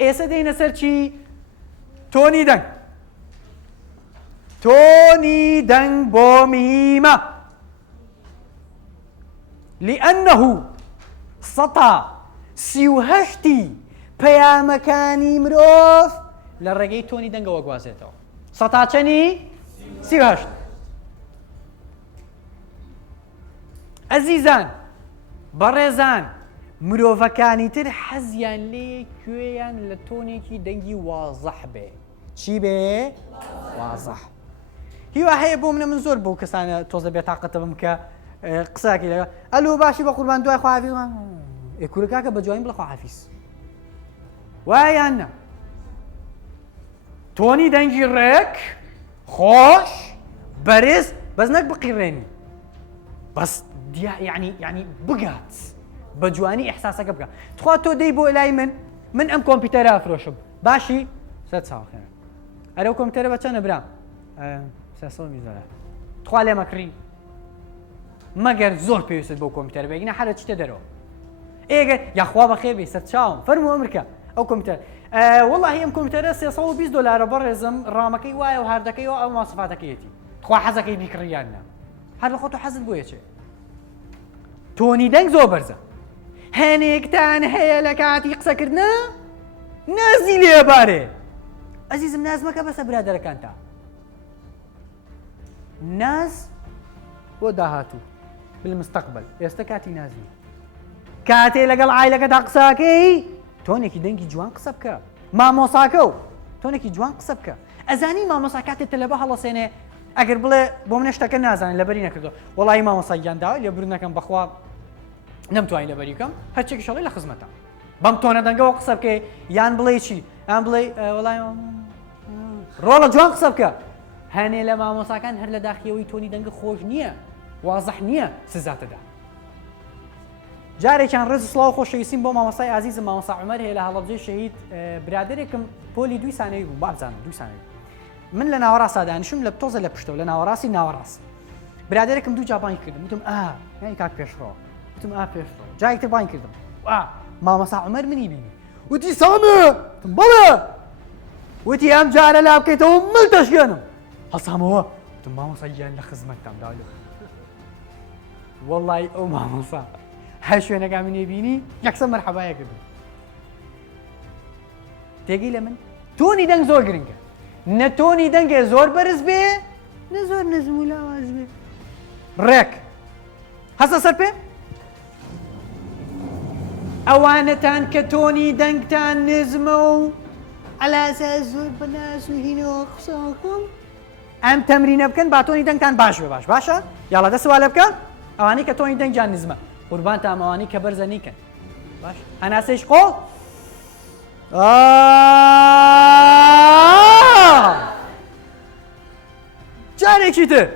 ئێستا دێنە سەر چی؟ تۆنی دەنگ. تۆنی دەنگ بۆ میمە لأنه سەتا 38 پەیامەکانی مرۆڤ لە ڕێگەی تۆنی دەنگەوە گوازێتەوە. سەتا چەندی؟ 38. ئەزیزان بەڕێزان، مرۆڤەکانی تر حەزیان لێ کوێیان لە تۆنێکی دەنگی وازەح بێ. چی بێ؟ وازەح. هیوا هەیە بۆ منە، من زۆر بۆ کەسانە تۆزە بێتاقەتە بم کە قساکی لەگە ئەلو باشی بە قوربان دوای خواحافیز کوورەکە بە جوانی بڵە خواحافیز وایان نە. تۆنی دەنگی ڕێک خۆش بەرز بەس نەک بقیڕێنی، بەس یعنی بگات بە جوانی ئەحساسەکە بکە. تخوا تۆ دەی بۆ لای من ئەم کۆمپیوتەرە ئەفرۆشم باشی سەد چاوەخێنە ئەرە کۆمپیوتەرە بە چەندە برام؟ 300 میلیۆنە. تخوا لێ مەکڕی مەگەر زۆر پێویست بۆ کۆمپیوتەر بێگینە هەرە چتە دەرەوە ئێگە یاخوا بەخێر بێ سەد چاوم فەرمو ئەمریکا ئەو کۆمپیوتەر وەڵاهی ئەم کۆمپیوتەرە 320 دلار بەڕێزم ڕامەکەی وایە و هاردەکەیەوە ئەو ماسفاتەکەیەتی تخوا حەزەکەی بیکڕیاننا هەر لە خۆت و حەزت بۆ یەکێ. تۆنی دەنگ زۆر بەرزە. هەنێکتان هەیە لە کاتی قسەکردنە نازی لێبارێ. ئەزیزم ناز مەکە بەسە برادەرەکانتە. ناز بۆ داهاتوو بالمستقبل، ئێستا کاتی نازی. کاتێ لەگەڵ عایلەکەدا قساکەی تۆنێکی دەنگی جوان قسە بکە. مامۆساکە و تۆنێکی جوان قسە بکە. ئەزانی مامۆسا کاتێ تەلەبە هەڵەسێنێ ئەگەر بڵێ بۆ منە شتەکە نازانێت لەبەری نەکردەوە وەڵی مامۆسا گیانداوە لێ برونەکەم بەخوا نەمتوانین لەبەری بکەم هەرچێکی شەڵی لە خزمەتە بەم تۆنە دەنگەوە قسە بکەی یان بڵێ چی یان بڵێ وەڵی ڕۆڵە جوان قسە بکە. هەنێ لە مامۆساکان هەر لە داخیەوەی تۆنی دەنگە خۆش نییە وازەح نییە سزاتەدا. جارێکیان ڕێز سڵاو خۆشەویستیم بۆ مامۆسای عزیزم مامۆسا عومەر هەیە لە هەڵەبجەی شەهید برادێکم پۆلی 2 سانەوی بوو بابزانم 2 سانەوی من لە ناوەڕاستدا دانیشم لە تۆزە لە پشتەوە لە ناوەڕاستی ناوەڕاست برادێکم دوو جا بانگ کردم وتم یانی کاک پێشڕۆ وتم پێشڕۆ جایەکتر بانگ کردم مامۆسا عومەر منی بینی وتی سامە بەڵێ وتی ئەم جارە لا بکەیتەوە من دەشکێنم هەسامەوە وتم مامۆسا گیان لە خزمەتتام داولێ وەڵی ئەو مامۆسا هەر شوێنەکە منێ بینی یەکسەر مەرحەبایە کردم. تێگەی لە من تۆنی دەنگ زۆر گرنگە نە تۆنی دەنگێ زۆر بەرز بێ نە زۆر نەزم و لاواز بێ ڕێک هەستە سەر پێ ئەوانەتان کە تۆنی دەنگتان نزمە و ئەلاسا زۆر بەناس و هینەوە قسەکەم ئەم تەمرینە بکەن با تۆنی دەنگتان باش بێ باشە یاڵا دەسەوالە بکە ئەوانەی کە تۆنی دەنگیان نزمە قوربان تامەوانی کە بەرزە نیکەن باش هەناسەیش قۆڵ جارێکی تر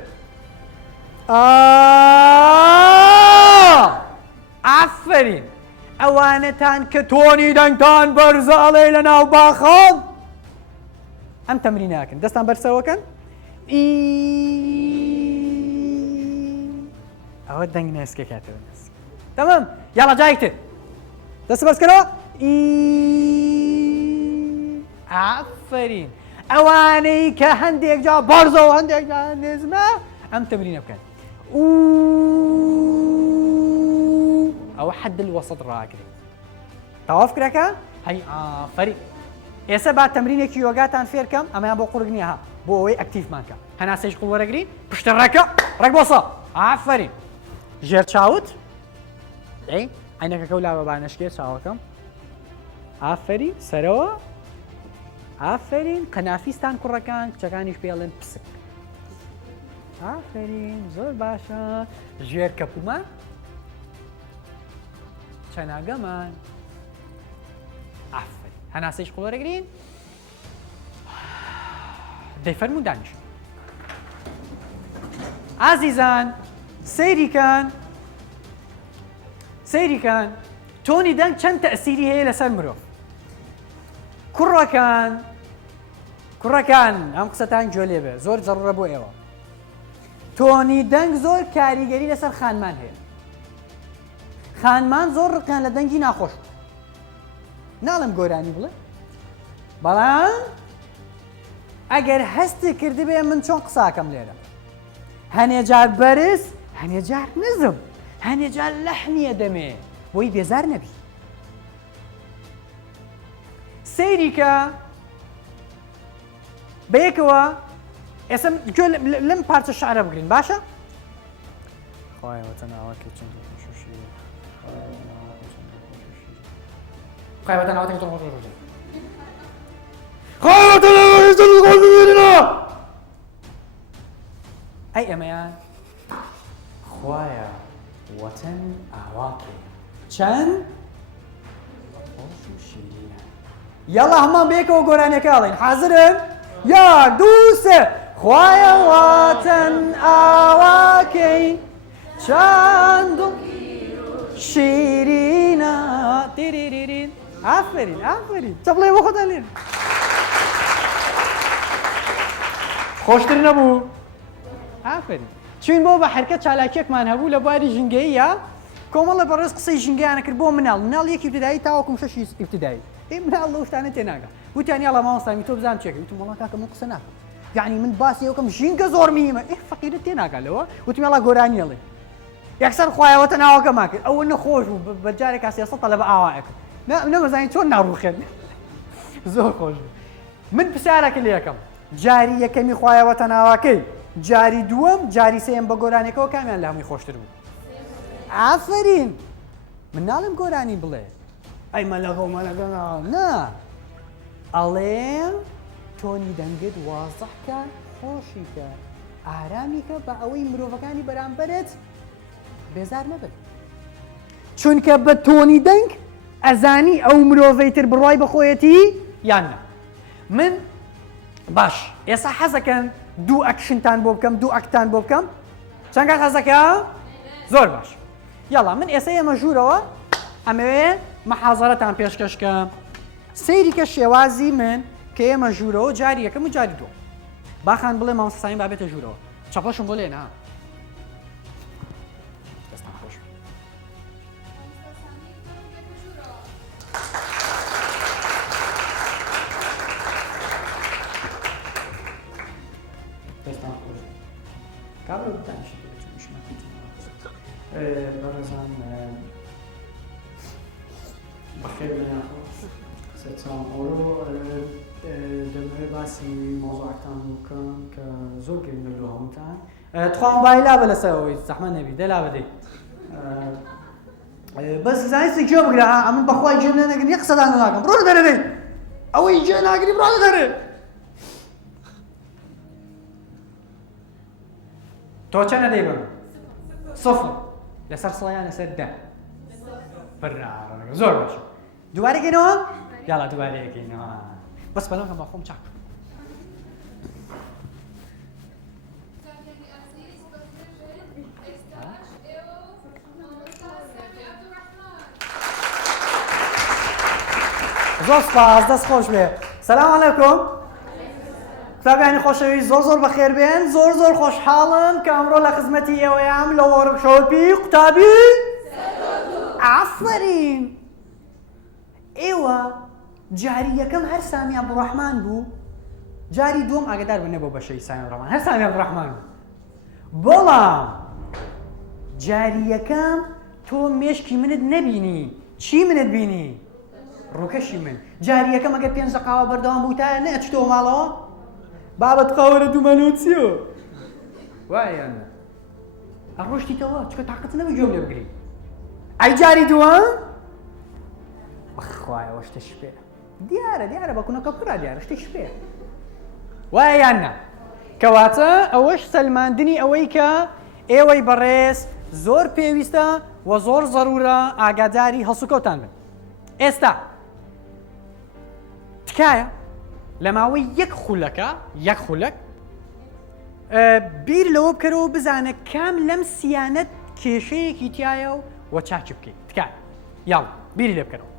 ئافرین ئەوانەتان کە تۆنی دەنگتان بەرزە ئەڵێ لە ناو باخەڵ ئەم تەمریناکەن دەستان بەرسەوەکەن ئەوە دەنگ ناسکە کاتەوە ناسک تەمام یاڵا جایەکتر دەست بەرزکەرەوە ئافرین ئەوانەی کە هەندێک جا بەرزە و هەندێک جا نێزمە ئەم تەمرینە بکەن ئەوە حەد الوەسط ڕاگرێت تەواف کراکە هەی ئافرین ئێستا با تەمرینێکی یۆگاتان فێرکەم ئەمەیان بۆ قوڕگ نییە بۆ ئەوەی ئەکتیفمانکە هەناسەیش قوڵ وەرەگری پشتە ڕێکە ڕێک بۆسە ئافرین ژێر چاوت عینەکە کەولا بە بانەشکێ چاوەکەم ئافرین سەرەوە ئافرین قەنافیستان کوڕەکان کچەکانیش پێڵێن پسک ئافرین زۆر باشە ژێر کەپومان چەناگەمان ئافرین هەناسەیش قوڵ وەرەگرین دەیفەرمون دانیشن ئازیزان سەیریکان تۆنی دەنگ چەند تەئسیری هەیە لەسەر مرۆڤ کوڕەکان ئەم قسەتان گوێ لێ بێ زۆر جەڕڕە بۆ ئێوە تۆنی دەنگ زۆر کاریگەری لەسەر خانمان هەیە خانمان زۆر ڕقیان لە دەنگی ناخۆش ناڵم گۆرانی بڵێ بەڵام ئەگەر هەستی کردی بێ من چۆن قساکەم لێرە هەنێجار بەرز هەنێجار نزم هەنێجار لەحنیە دەمێ بۆی بێزار نەبی سەیریکە بەیەکەوە ئێستا لەم پارچە شعرە بگرین باشە؟ خۆیەوەتە ناوەکە چەند خۆشی خۆیەوەتە ناوەکە چەند خۆشی خۆیەوەتە ناوەکە چەند خۆشی ئەی ئەمەیان خوایە وەتەن ئاواکێ چەند خۆش و شیرینە یاڵا هەمان بەیەکەوە گۆرانیەکە ئەڵێن حازرن؟ یاک دوو سێ خوایە وەتەن ئاواکەین چەند شیرینە تیریریرین ئافرین ئافرین چەپڵێ بۆ خۆتان لێن خۆشتر نەبوو؟ ئافرین چوین بۆ بە حرکەت چالاکیەکمان هەبوو لە بواری ژینگەییە کۆمەڵە بەڕێز قسەی ژینگەیانە کرد بۆ مناڵ یەکی ئیبتیدایی تاوەکوم شەشی ئیبتیدایی مناڵ لەو شتانە تێناگە وتیان یاڵا مامۆستامی تۆ بزانم چێکە وتم وەڵا کاکە من قسە ناکەم یعنی من باسی ئەوکەم ژینگە زۆر میمە فەقیرت تێناگە لەوە وتم یاڵا گۆرانی ئەڵێ یەکسەر خوایەوەتە ناوەکەمان کرد ئەوە نەخۆش بوو بە جارێکا 300 لە بە ئاوایەکە نەمەزانی چۆن ناڕوخێن زۆر خۆش بوو من پرسیارێکی لێ یەکەم جاری یەکەمی خوایەوەتە ناوەکەی جاری دووەم جاری سێم بە گۆرانێکەوە کامیان لە هەمووی خۆشتر بوو ئافرین من ناڵم گۆرانی بڵێ ئەی مەلەکە مەلەکە نا ئەڵێم تۆنی دەنگت وازەحکە خۆشیکە ئارامیکە بە ئەوەی مرۆڤەکانی بەرامبەرت بێزار نەبن چونکە بە تۆنی دەنگ ئەزانی ئەو مرۆڤەی تر بڕوای بەخۆیەتی یان نە من باش ئێستا حەزەکەن دوو ئەکشنتان بۆ بکەم دوو ئەکتان بۆ بکەم چەند کات حەزەکە زۆر باش یاڵا من ئێستا ئێمە ژوورەوە ئەمەوێ مەحازەرەتان پێشکەشکەم سەیریکە شێوازی من کە ئێمە ژوورەوە جاری یەکەم و جاری دووەم باخان بڵێ مامۆستا سامین بابێتە ژوورەوە چەپەشم بۆ لێنە دەستان خۆش دەستان خۆش کابرا بتانشی بەڕێزان بەخێر بێناخۆ سەرچاوم ئەوڕۆ دەبێت باسی مۆزوعەکان بکەم کە زۆر گرنگە لە هەمووتان توخوام بای لا بە لەسەرەوەی زەحمەت نەبی دە لا بدەیت بەس زانستی گوێ بگرە ئەمن بەخوای گوێ نەگرن یەک قسەدان ناکەم بڕۆ لە دەرەوەی ئەوەی گوێ ناگری بڕۆ لە دەرێ تۆ چەندە دەی بم؟ صفر لەسەر سڵەیان لەسەر دە بەرنامە زۆر باش دووبارەکەینەوە یاڵا دووبارەیەکەینەوە بەس بەلەم کەم بە خۆم چاک زۆر سپاس دەست خۆش بێ سەلام عەلەیکوم کتابیانی خۆشەویست زۆر بەخێر بێن زۆر خۆشحاڵم کە ئەمڕۆ لە خزمەتی ئێوەیام لە وەرکشۆپی قوتابی ئافرین ئێوە جاری یەکەم هەر سامی عەبدوڕەحمان بوو جاری دووەم ئاگادار بن نەبوو بەشەی سامی عەبدوڕەحمان هەر سامی عەبدوڕەحمان بوو بەڵام جاری یەکەم تۆ مێشکی منت نەبینی چی منت بینی؟ ڕووکەشی من جاری یەکەم ئەگەر 5 دقەقە بەردەوام بوو تا نەچتەوە ماڵەوە بابەت قاوەرە دوومەلۆ چییە؟ وایە نە ئەڕۆشتیتەوە چکە تاقەت نەبوو گوێم لێ بگری ئەی جاری دووەم؟ بەخوایەوە شتێک پێ دیارە بە کوونەکە پڕا دیارە شتێک پێ وایە یان نە کەواتە ئەوەش سەلماندنی ئەوەی کە ئێوەی بەڕێز زۆر پێویستە و زۆر زەرورە ئاگاداری هەڵسوکەوتان بن ئێستا تکایە لە ماوەی یەک خولەک بیر لەوە بکەرەوە بزانە کام لەم سیانەت کێشەیەکی تایە و چاکی بکەیت تکایە یاڵ بیری لێ بکەرەوە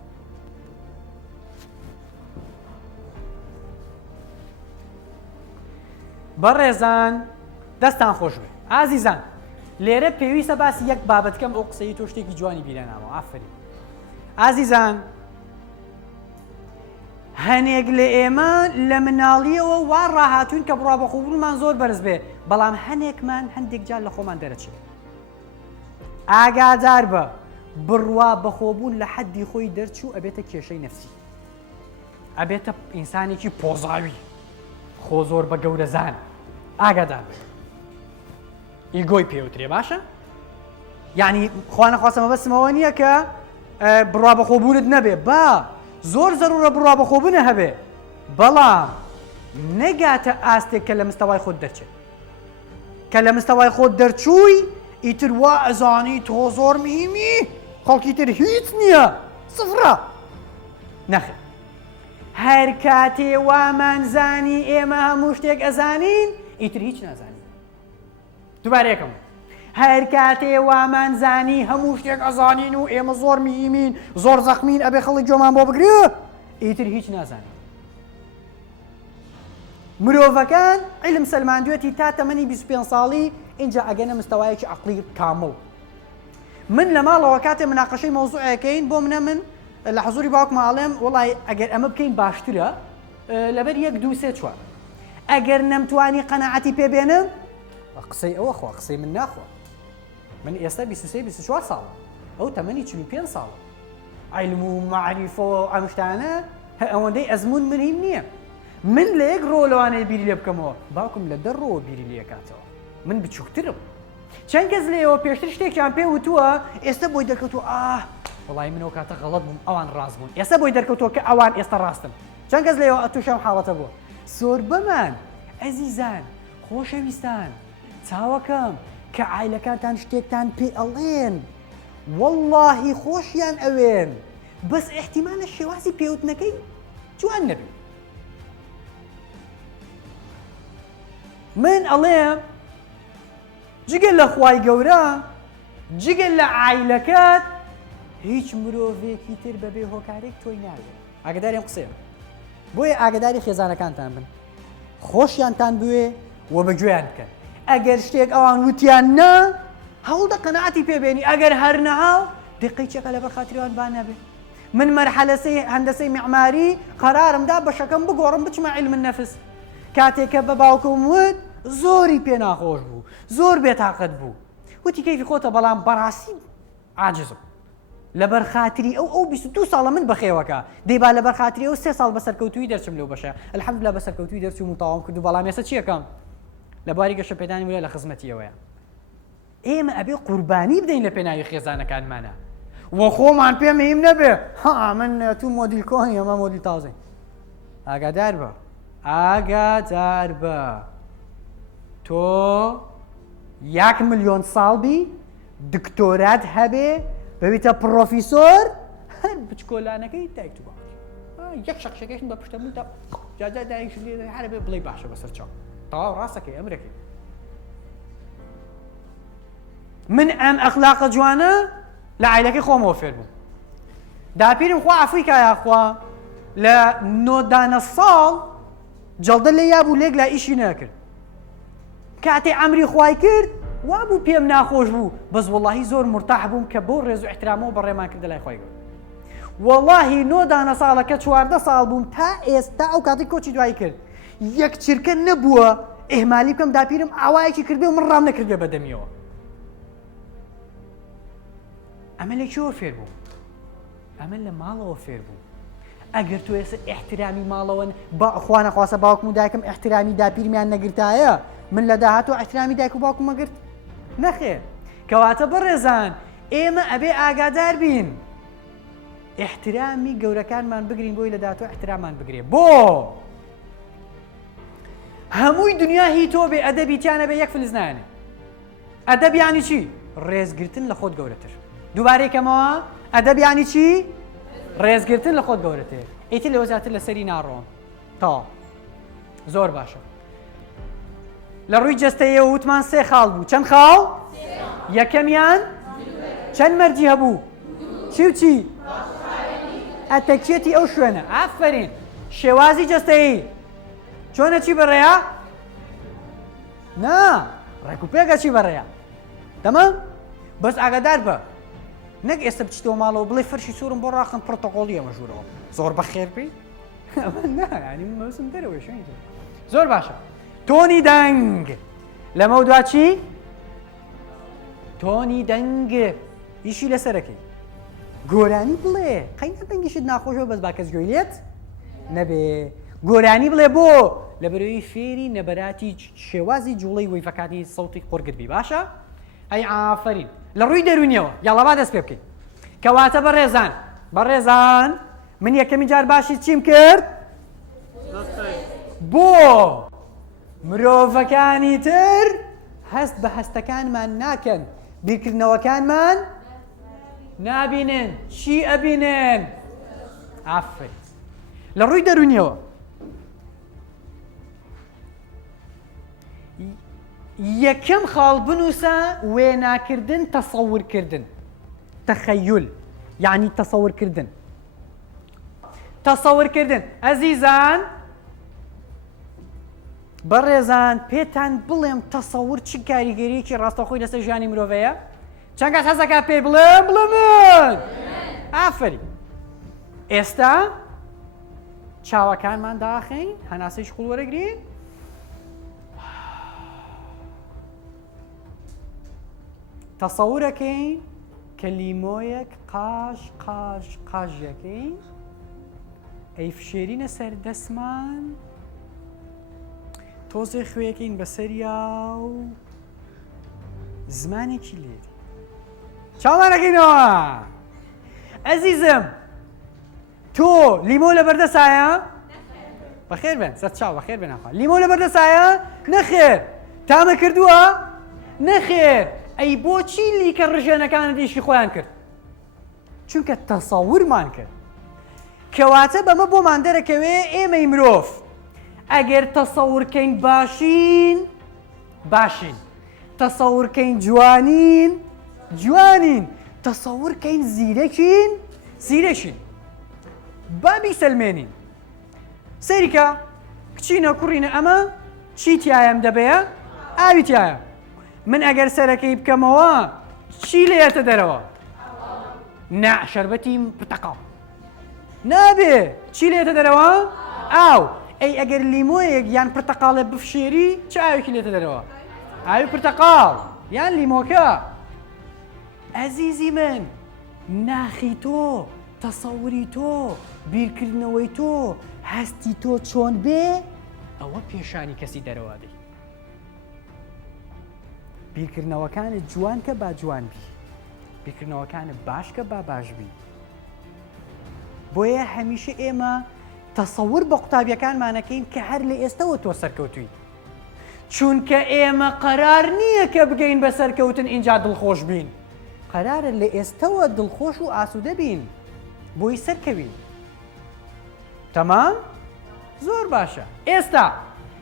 بەڕێزان دەستان خۆش بێ ئازیزان لێرە پێویستە باسی یەک بابەتکەم ئەو قسەی تۆ شتێکی جوانی بیرێناوە ئافرین ئازیزان هەنێک لە ئێمە لە مناڵیەوە وا ڕاهاتوین کە بڕوا بەخۆبوونمان زۆر بەرز بێ بەڵام هەنێکمان هەندێک جار لە خۆمان دەرەچێت. ئاگادار بە بڕوا بەخۆبوون لە حەدی خۆی دەرچوو ئەبێتە کێشەی نەفسی، ئەبێتە ئینسانێکی پۆزاوی خۆ زۆر بە گەورەزان. ئاگادار بە ئیگۆی پێوترێ باشە؟ یعنی خوا نەخواستەمە بەسمەوە نییە کە بڕوا بەخۆبوونت نەبێ با زۆر زەرورە بڕوا بەخۆبوونە هەبێ بەڵام نەگاتە ئاستێک کە لە مستەوای خۆت دەرچێت کە لە مستەوای خۆت دەرچووی ئیتر وا ئەزانی تۆ زۆر میمی خەڵکی تر هیچ نییە سفرە نەخێ. هەر کاتێ وامانزانی ئێمە هەموو شتێک ئەزانین ئیتر هیچ نازانین. دووبارەیەکەم هەر کاتێ وامانزانی هەموو شتێک ئەزانین و ئێمە زۆر میمین زۆر زەخمین ئەبێ خەڵک جۆمان بۆ بگرێ ئیتر هیچ نازانین. مرۆڤەکان عیلم سەلماندوێتی تا تەمەنی 25 ساڵی اینجا ئەگەنە مستەوایەکی عەقلی کامڵ. من لە ماڵەوە کاتێ مناقەشەی مەوزوعەکەین بۆ منە من لە حەزوری باوکم ئاڵێم وەڵای ئەگەر ئەمە بکەین باشترە لەبەر 1 2 3 4 ئەگەر نەمتوانی قەناعەتی پێبێنم قسەی ئەوە خوا قسەی من ناخوا. من ئێستا 23 24 ساڵە ئەو تەمەنی 45 ساڵە عیلم و معریفە و ئەم شتانە ئەوەندەی ئەزمون من هیم نییە. من لە یەک ڕۆ لەوانەیە بیری لێ بکەمەوە باوکم لە 10 ڕۆ بیری لێ کاتەوە من بچووکترم. چەند کەس لێەوە پێشتر شتێکیان پێ وتووە ئێستا بۆی دەرکەوتوە وڵای منەوە کاتە غەڵەت بووم ئەوان ڕاست بوون ئێستا بۆی دەرکەوتەوە کە ئەوان ئێستا ڕاستن. چەند کەس لێەوە ئەتوشەم حاڵەتە بووە. زۆر بەمان ئەزیزان خۆشەویستان چاوەکەم کە عایلەکانتان شتێکتان پێ ئەڵێن وەڵڵاهی خۆشیان ئەوێن بەس ئێحتیمالە شێوازی پێوتنەکەی جوان نەبێت. من ئەڵێم جگەل لە خوای گەورە جگەل لە عایلەکەت هیچ مرۆڤێکی تر بەبێ هۆکارێک تۆی ناوێت. ئاگداری ئەم قسەیە بۆیە ئاگداری خێزانەکانتان بن خۆشیانتان بوێ و بەگوێیان بکەن. ئەگەر شتێک ئەوان وتیان نا هەوڵدە قەناعەتی پێبێنی ئەگەر هەر نەهاو دقەی چێکە لەبەر خاتریوان با نەبێ. من مەرحەلەسەی هەندەسەی معماری قەرارمدا بەشەکەم بگۆڕم بچمە عیلم النەفس. کاتێکە بە باوکم وت زۆری پێ ناخۆش بوو زۆر بێتاقەت بوو وتی کەیفی خۆتە بەڵام بەڕاستی عاجزم لەبەر خاتری ئەو 22 ساڵە من بەخێوەکە دەیبا لەبەر خاتری ئەو 3 ساڵ بەسەرکەوتووی دەرچم لەو بەشە الحەمدوللا بەسەرکەوتووی دەرچووم و تاوام کرد و بەڵام ئێستا چیەکەم لە باری گەشە پێدانی وێ لە خزمەتیەوەیە. ئێمە ئەبێ قوربانی بدەین لە پێناوی خێزانەکانمانە وە خۆمان پێ مەهیم نەبێ من تو مۆدیل کۆنی ئەمە مۆدیل تازەی. ئاگادار بە ئاگادار بە تۆ 1 ملیۆن ساڵبی دکتۆرات هەبێ ببیتە پرۆفیسۆر هەر بچکۆلانەکەی دایک تو باش یەک شەقشەکەیشم بە پشتە بوویتە جاجا دایکش لێ هەر بێ بڵێ باشە بەسەر چاو تەواو ڕاستەکەی ئەمرەکەی. من ئەم ئەخلاقە جوانە لە عایلەکەی خۆمەوە فێر بووم. داپیرم خوا ئەفریقا یاخوا لە 9 ساڵ جەڵدە لێ یابوو لێک لا ئیشی نەکرد. کاتێ ئەمری خوای کرد وا بوو پێم ناخۆش بوو بەس وەڵاهی زۆر مرتاح بووم کە بۆ ڕێز و احترامەوە بەڕێمان کردە لای خوای گەورە. وەڵاهی 9 ساڵەکە 14 ساڵ بووم تا ئێستا ئەو کاتی کۆچی دوای کرد یەک چرکە نەبووە ئێهمالی بکەم داپیرم ئاوایەکی کردبێ و من ڕام نەکردبێ بەدەمیەوە. ئەمە لەکوێوە فێر بوو؟ ئەمە لە ماڵەوە فێر بوو. ئەگەر تۆ ئێستا ئیحترامی ماڵەوە خوا نەخواسە باوکم و دایکم ئیحترامی داپیرمیان نەگرتایە من لە داهاتوە ئیحترامی دایک و باوکم مەگرت نەخێر. کەواتە بەڕێزان ئێمە ئەبێ ئاگادار بین ئیحترامی گەورەکانمان بگرین بۆی لە داهاتوە ئیحتراممان بگرێ. بۆ هەمووی دنیا هی تۆ بێ ئەدەبیتیانە بێ یەک فلز نایەنێ. ئەدەب یانی چی؟ ڕێزگرتن لە خۆت گەورەتر. دووبارەیەکەمەوە ئەدەب یانی چی؟ ڕێزگرتن لە خۆت گەورەتر. ئیتر لەوە زیاتر لەسەری ناڕۆن تا زۆر باشە. لە ڕووی جەستەیە وتمان 3 خاڵ بوو. چەند خاڵ؟ یەکەمیان چەند مەرجی هەبوو؟ چی و چی؟ ئەتەکێتی ئەو شوێنە. ئافرین. شێوازی جەستەیی چۆنە چی بەڕێیە؟ نا ڕێک و پێکە چی بەڕێیە؟ تەمام؟ بەس ئاگادار بە نەک ئێستا بچیتەوە ماڵەوە بڵێ فەرشی سوورم بۆ ڕاخن پڕۆتۆکۆڵی ئەمە ژوورەوە زۆر بەخێر بی نا ینی مەوسم دەرەوە شوێنی زۆر باشە تۆنی دەنگ لەمە دوا چی؟ تۆنی دەنگ ئیشی لەسەرەکەی گۆرانی بڵێ قەینە دەنگیشت ناخۆشەوە بەس با کەس گوێی لێت نەبێ گۆرانی بڵێ بۆ لە بەرەوەی فێری نەبەراتی شێوازی جوڵەی وەیفەکانی سەوتی قورگربی باشە؟ ئەی ئافرین لە ڕووی دەرونیەوە یاڵا با دەست پێ بکەین کەواتە بەڕێزان من یەکەمی جار باشی چیم کرد؟ بۆ مرۆڤەکانی تر هەست بە هەستەکانمان ناکەن بیرکردنەوەکانمان نابینن چی ئەبینن؟ ئافرین لە ڕووی دەرونیەوە یەکەم خاڵ بنووسە وێناکردن تەسەوورکردن تەخەیول یعنی تەسەوورکردن ئەزیزان بەڕێزان پێتان بڵێم تەسەوور چ کاریگەریەکی ڕاستەخۆی لەسەر ژیانی مرۆڤەیە چەند کەس هەزەکە پێ بڵێ من ئافرین ئێستا چاوەکانمان داخین هەناسەی شقوڵ وەرەگرین تەسەورەکەین کە لیمۆیەک قاژەکەین ئەی فشێرینە سەر دەستمان تۆزێ خوێەکەین بەسەریا و زمانێکی لێری چاوانەکەینەوە ئەزیزم تۆ لیمۆ لە بەردەسایە؟ بەخێر بێن سەر چاو بەخێر بێن ئاخوا لیمۆ لە بەردەسایە؟ نەخێر تامە کردووە؟ نەخێر ئەی بۆچی لیکە ڕژێنەکانت ئیشی خۆیان کرد؟ چونکە تەسەوورمان کرد کەواتە بەمە بۆمان دەرەکەوێ ئێمەی مرۆڤ ئەگەر تەسەوورکەین باشین تەسەوورکەین جوانین تەسەوورکەین زیرەکین بابی سەلمێنین سەیریکە کچینە کوڕینە ئەمە چی تایەم دەبەیە؟ ئاوی تایە من ئەگەر سەرەکەی بکەمەوە چی لێتە دەرەوە؟ نا شەربەتی پرتەقاڵ نابێ چی لێتە دەرەوە؟ ئاو ئەی ئەگەر لیمۆیەک یان پرتەقاڵێ بفشێری چه ئاوێکی لێتە دەرەوە؟ ئاوی پرتەقاڵ یان لیمۆکە ئەزیزی من ناخی تۆ تەسەووری تۆ بیرکردنەوەی تۆ هەستی تۆ چۆن بێ ئەوە پێشانی کەسی دەرەوە دەی بیرکردنەوەکانت جوان کە با جوان بی بیرکردنەوەکانت باش کە با باش بی بۆیە هەمیشە ئێمە تەسەوور بە قوتابیەکانمانەکەین کە هەر لە ئێستەوە تۆ سەرکەوتووی چونکە ئێمە قەرار نییە کە بگەین بە سەرکەوتن ئینجا دڵخۆش بین قەرارە لە ئێستەوە دڵخۆش و ئاسوودە بین بۆی سەرکەوین تەمام؟ زۆر باشە ئێستا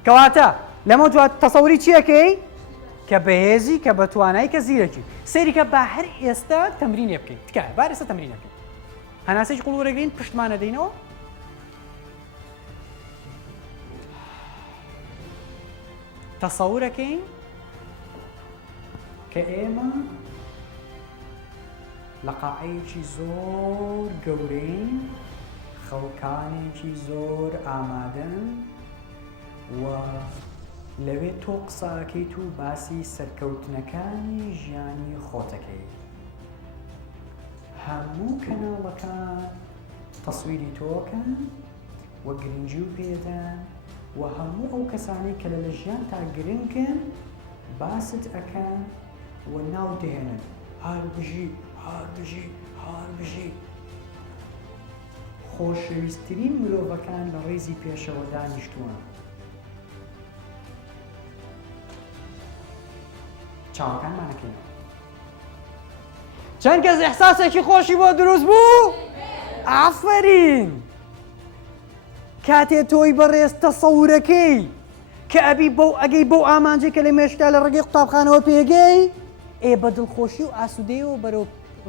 کەواتە لەمە دوات تەسەووری چیەکەی؟ کە بەهێزی کە بە توانایی کە زیرەکی سەیریکە با هەر ئێستا تەمرینێ بکەین تکایە با ئێستا تەمرینە بکەین هەناسەی قوڵ وەرەگرین پشتمانە دەینەوە تەسەوورەکەین کە ئێمە لە قاعەیەکی زۆر گەورەین خەڵکانێکی زۆر ئامادەن و لەوێ تۆ قساکەیت و باسی سەرکەوتنەکانی ژیانی خۆتەکەی هەموو کەناڵەکان تەسویری تۆکەن و گرنگی و پێدان و هەموو ئەو کەسانەی کە لە ژیان تا گرنگن باست ئەکەن و ناو دێنن هەربژی خۆشەویستترین مرۆڤەکان لە ڕێزی پێشەوە دانیشتووە چاوەکانمانەکەینەوە چەند کەس ئیحساسێکی خۆشی بۆ دروست بوو؟ ئافرین کاتێ تۆی بەڕێز تەسەوورەکەی کە ئەگەی بەو ئامانجێ کە لە مێشتا لە ڕێگەی قوتابخانەوە پێگەی ئێ بە دڵخۆشی و ئاسوودەیەوە بەرەو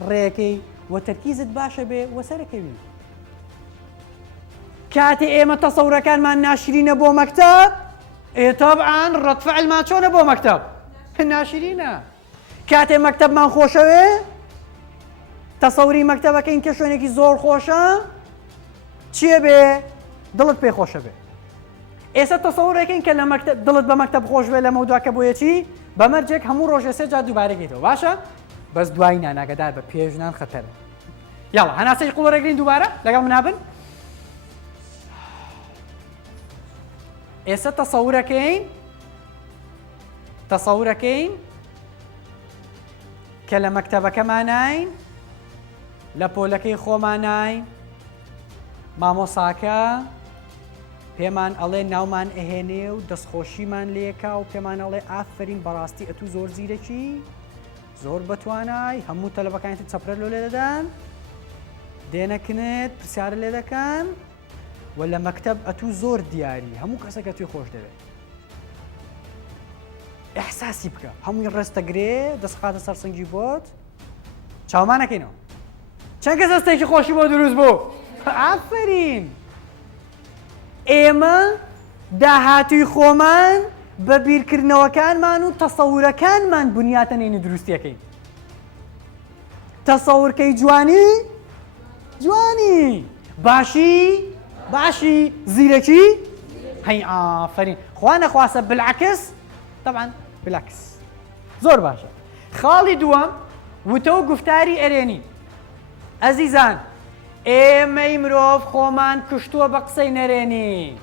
ڕێەکەی و تەرکیزت باشە بێ وەسەرەکەوی کاتێ ئێمە تەسەورەکانمان ناشرینە بۆ مەکتەب ئێتەبعان ڕەتفعلمان چۆنە بۆ مەکتەب؟ ناشرینە کاتێ مەکتەبمان خۆشەوێ تەسەوری مەکتەبەکەین کە شوێنێکی زۆر خۆشە چییە بێ؟ دڵت پێی خۆشە بێ ئێستا تەسەوڕێکین کە لە مەکتەب دڵت بە مەکتەب خۆش بێ لە مەودواکە بۆیەتی بەمەرجێک هەموو ڕۆژێ سێ جار دووبارەگەیتەوە باشە بەس دوای ناناگەدار بە پێژنان خەتەرە یاڵا هەناسەی قوڵەرەگرین دووبارە لەگەڵ منابن ئێستا تەسەوڕەکەین کە لە مەکتەبەکەمانین لە پۆلەکەی خۆمانین مامۆساکە پێمان ئەڵێ ناومان ئەهێنێ و دەستخۆشیمان لێکا و پێمان ئەڵێ ئافرین بەڕاستی ئەتوو زۆر زیرەکی زۆر بەتوانای هەموو تەلەبەکانیت چەپرە لۆ لێ دەدان دێنەکنێت پرسیارە لێ دەکەن و لە مەکتەب ئەتوو زۆر دیاری هەموو کەسێکە توی خۆش دەوێت ئەحساسی بکە هەمووی ڕستەگرێ دەستخاتە سەر سنگی بۆت چاومانەکەینەوە چەند کەس دەستێکی خۆشی بۆ دروست بوو ئافرین ئێمە داهاتووی خۆمان بە بیرکردنەوەکانمان و تەسەورەکانمان بنیاتە نێنی دروستیەکەین تەسەورکەی جوانی باشی زیرەکی هەی ئافرین خوا نەخواسە بالعکس طبعا بالعکس زۆر باشە خاڵی دووەم وتە و گفتاری ئەرێنی ئەزیزان ئێمەی مرۆڤ خۆمان کشتووە بە قسەی نەرێنی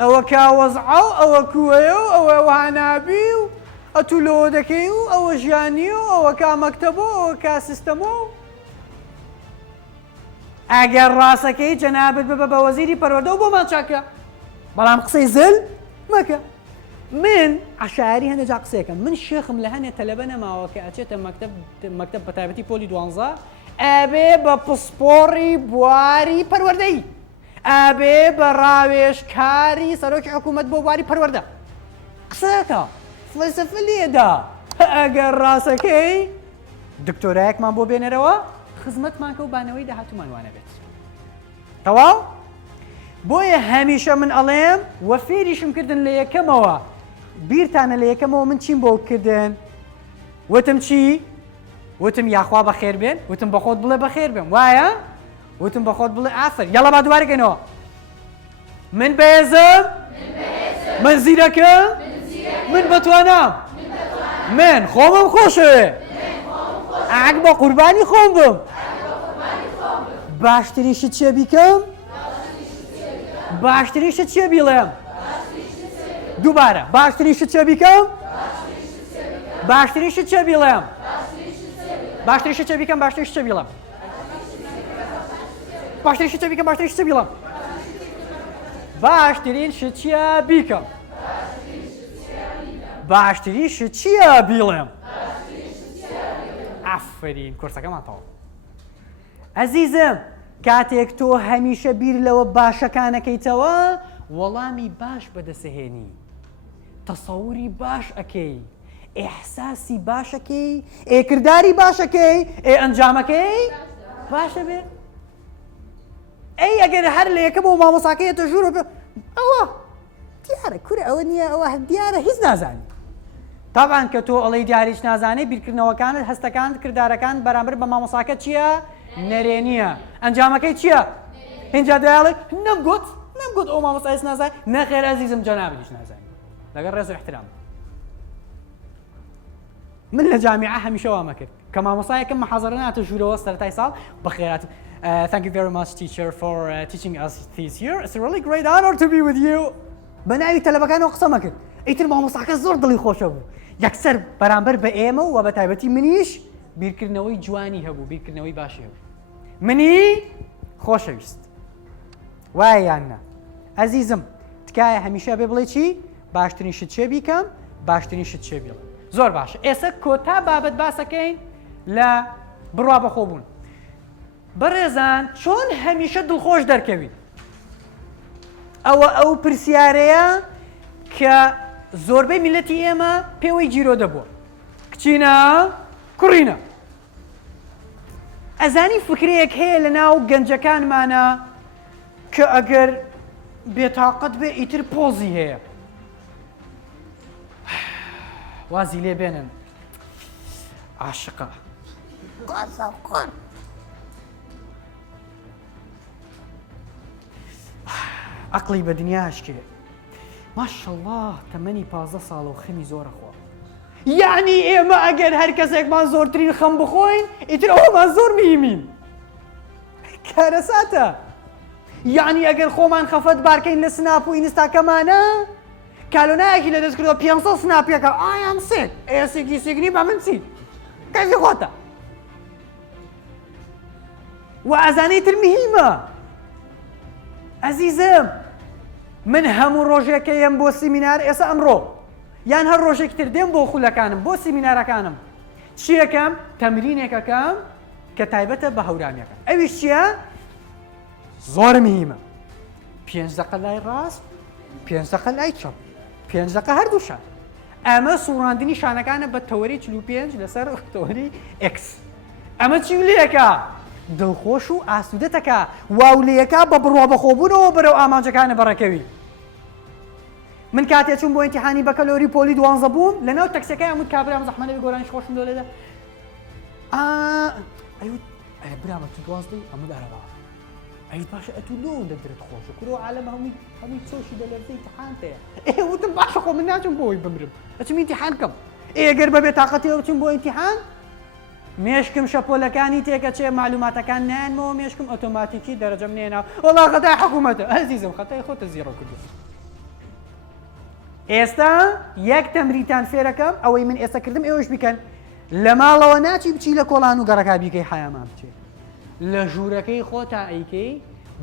ئەوە کاوەزعە و ئەوە کووەیە و ئەوە وانابی و ئەتوو لەوە دەکەی و ئەوە ژیانی و ئەوە کا مەکتەبە و ئەوە کا سیستەمە و ئەگەر ڕاستەکەی جەنابەت ببە بە وەزیری پەروەردە و بۆمان چاکە بەڵام قسەی زل مەکە من عشاری هەندێک قسەیەکەم من شێخم لە هەنێ تەلەبە نەماوە کە ئەچێتە مەکتەب بە تایبەتی پۆلی 12 ئەبێ بە پسپۆڕی بواری پەروەردەی ئەبێ بە ڕاوێژکاری سەرۆکی حکوومەت بۆ بواری پەروەردە قسەکە فلسفە لێدا ئەگەر ڕاستەکەی دکتۆرایەکمان بۆ بێنەرەوە خزمەتمان کە و بانەوەی داهاتوومان وانە بێت تەواو بۆیە هەمیشە من ئەڵێم وە فێریشم کردن لە یەکەمەوە بیرتانە لە یەکەمەوە من چیم بۆ کردن وتم چی؟ وتم یاخوا بەخێر بێن وتم بە خۆت بڵێ بەخێر بێم وایە؟ وتم بە خۆت بڵێ ئافر یاڵا با دووارەکەینەوە من بەهێزم من زیرەکەم من بەتوانام من خۆمم خۆشەوێ ئەگ بە قوربانی خۆم بم باشتریشت چێ بیکەم؟ باشتریشت چێ بیڵێم؟ دووبارە باشتریشت چێ بیکەم؟ باشتریشت چێ بیڵێم؟ باشتریشت چێ بیکەم باشتریشت چێ بیڵێم؟ باشتریشت چێ بیکەم باشتریشت چێ بیڵێم؟ باشترین شت چیە بیکەم؟ باشتریشت چیە بیڵێم؟ ئافرین کورسەکەمان تەواو ئەزیزم کاتێک تۆ هەمیشە بیر لەوە باشەکانەکەیتەوە وەڵامی باش بەدەسەهێنی تەسەووری باش ئەکەی ئێحساسی باشەکەی ئێکرداری باشەکەی ئەنجامەکەی باشە بێ ئەی ئەگەر هەر لە یەکەم و مامۆساکەیەتە ژوورە بێ ئەوە دیارە کورە ئەوە نییە ئەوە دیارە هیچ نازانی تاوان کە تۆ ئەڵەی دیاریش نازانێ بیرکردنەوەکانت هەستەکان کردارەکان بەرامبەر بە مامۆساکە چییە؟ نەرێنیە ئەنجامەکەی چییە؟ هینجا دەیاڵێ نەمگوت ئەو مامۆسایش نازانێ نەخێر ئەزیزم جەنابیش نازانێ لەگەڵ ڕێز و احترام من لە جامیعە هەمیشە وامە کرد کە مامۆسایەکەم مەحاضەرە ناتە ژوورەوە سەرەتای ساڵ بەخێرات Thank you very much teacher for teaching us this year. It's a really great honor to be with you. بە ناوی تەلەبەکانەوە قسەمە کرد ئیتر مامۆساکە زۆر دڵی خۆشە بوو یەکسەر بەرامبەر بە ئێمە و بە تایبەتی منیش بیرکردنەوەی جوانی هەبوو بیرکردنەوەی باشی هەبوو منی خۆشەویست وایە یاننا ئەزیزم تکایە هەمیشە بێ بڵێ چی باشترین شت چێ بیکەم باشترین شت چێ بیڵێم زۆر باشە ئێستا کۆتا بابەت باسەکەین لە بڕوا بەخۆبوون بەڕێزان چۆن هەمیشە دڵخۆش دەرکەوین ئەو پرسیارەیە کە زۆربەی میلەتی ئێمە پێوەی جیرۆ دەبووە کچینە کوڕینە ئەزانی فکرەیەک هەیە لە ناو گەنجەکانمانە کە ئەگەر بێتاقەت بێ ئیتر پۆزی هەیە وازی لێ بێنن عاشقە عقلی بە دنیاش کێ ماشەڵڵاه تەمەنی 15 ساڵ و خەمی زۆرەخوا یعنی ئێمە ئەگەر هەر کەسێکمان زۆرترین خەم بخۆین ئیتر ئەومان زۆر میمین کارەساتە یعنی ئەگەر خۆمان خەفەت بارکەین لە سناپ و ئینستاکەمانە کالۆنایەکی لە دەستکردەوە 500 سناپیەکە ئایام سێک ئێسێکی سێگنی بە من چی کەفی خۆتە و ئەزانەی تر مهمە ئەزیزم من هەموو ڕۆژێکەیەم بۆ سیمینار ئێستا ئەمڕۆ یان هەر ڕۆژێک تر دێم بۆ خولەکانم بۆ سیمینارەکانم چیەکەم تەمرینێکەکەم کە تایبەتە بە هەورامیەکە ئەویش چییە؟ زۆر مهمە 5 دقە لای ڕاست 5 دقە لای چەپ 5 دقە هەردووشان ئەمە سوڕاندنی شانەکانە بە تەوەری 45 لەسەر تەوەری X ئەمە چی لێەکە؟ دڵخۆش و ئاسوودەتەکە واولەیەکە بە بڕوا بەخۆبوونەوە بەرەو ئامانجەکانە بەڕێکەوی من کاتێک چوون بۆ ئیمتیحانی بەکەلۆری پۆلی 12 بووم لەناو تەکسیەکەی ئەمود کابرام زەحمەتە گۆرانیش خۆشم دۆ لێدە ئەیوت برامە تو 12 ئەمود ئەرەبا ئەیت باشە ئەتو لۆ دەدرێت خۆشە کورۆ عالەم هەمووی چۆشی دە لەرزەی ئیمتیحان تەیە وتم باشە خۆ من ناچم بۆی بمرم ئەچم ئیمتیحان بکەم ئێگەر بەبێ تاقەتەوە بچم بۆ ئیمتیحان مێشکم شەپۆلەکانی تێکەچێ معلوماتەکان نانمەوە مێشکم ئۆتۆماتیکی دەرەجەم نێناوە وەڵا خەتای حکوومەتە ئەزیزم خەتای خۆتە زیرۆ کردو ئێستا یەک تەمرینتان فێرەکەم ئەوەی من ئێستا کردم ئێوەش بیکەن لە ماڵەوە ناچی بچی لە کۆڵان و گەڕەکا بیکەی حیامان بچێ لە ژوورەکەی خۆتا ئەیکەی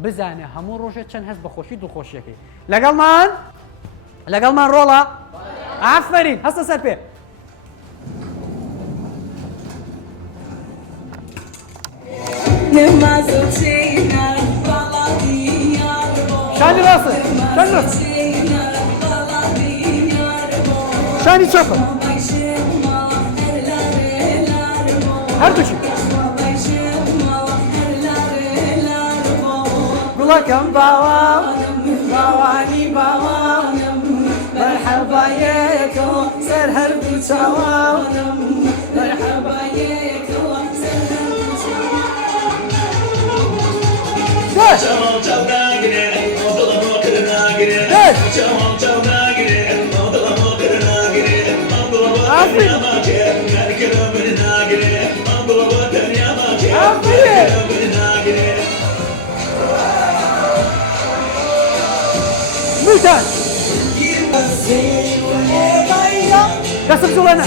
بزانە هەموو ڕۆژێک چەند هەست بەخۆشی دڵخۆشیەکەی لەگەڵمان ڕۆڵە ئافرین هەستە سەر پێ شانی ڕاستە شانی ڕاستە شانی چەپە هەردووچی گوڵەکەم باوانی باوانم مەرحەبایەکەوە سەر هەردوو چاوانم مەرحەبایەکەوە سەر هەردوو Mültan! Kasım Sulana!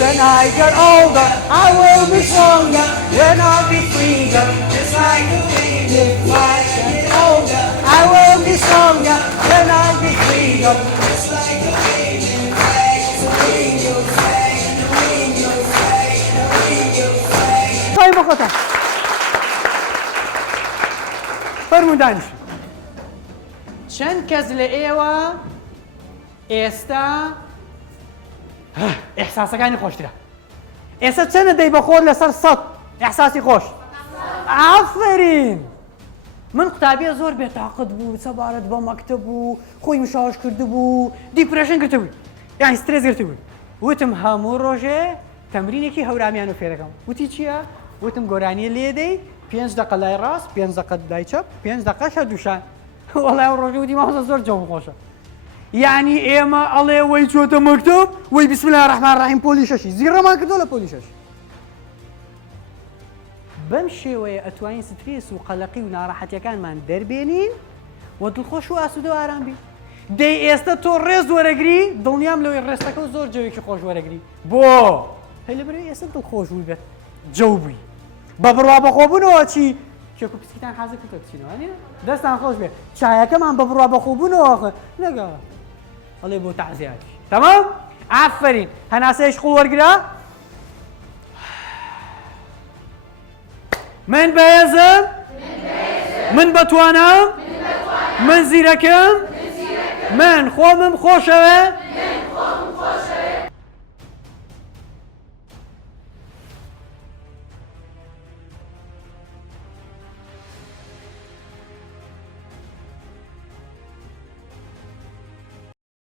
When I get older, I will be stronger. When I'll be freer, just like a baby. When I get older, I will be stronger. When I'll be freer, just like a baby. طيب أخوتا فرمون دانش چەند کەس لە ئێوە ئێستا ئێحساسەکانی خۆشترە ئێستا چەندە دەی بە خۆت لەسەر 100 ئێحساسی خۆش ئافرین من قوتابیە زۆر بێتاقەت بوو سەبارەت بە مەکتەب بوو خۆی مشاوش کرده بوو دیپرێشن گرتبووی یانی سترێس گرتبووی وتم هەموو ڕۆژێ تەمرینێکی هەورامیان و فێرەکەم وتی چییە؟ وتم گۆرانیە لێدەی 5 دقە لای ڕاست 5 دقە لای چەپ 5 دقە هەردووشان وەڵای ڕۆژێ وتی مامۆستا زۆر جۆم خۆشە یعنی ئێمە ئەڵێ وەی چۆتە مەکتەب وەی بسم الله الرحمن الرحیم پۆلی شەشی زیڕەمان کردو لە پۆلی شەش بەم شێوەیە ئەتوانین سترێس و قەلەقی و ناڕەحەتیەکانمان دەربێنین و دڵخۆش و ئاسوودە و ئارام بین دەی ئێستا تۆ ڕێز وەرەگری دڵنیام لەوەی ڕێستەکە و زۆر جەوێکی خۆش وەرەگری بۆ هەی لەبەرەوەی ئێستا دڵخۆش بووی بێت جەو بووی بە بڕوا بەخۆبوونەوە چی کێک و پسکیتان حەزە کردە بچینەوە نیە دەستان خۆش بێت چایەکەمان بە بڕوا بەخۆبوونەوە نەگا هەڵێ بۆ تەعزیەتی تەمام ئافرین هەناسەیەش قوڵ وەرگرە من بەهێزم من بەتوانم من زیرەکەم من خۆمم خۆشەوە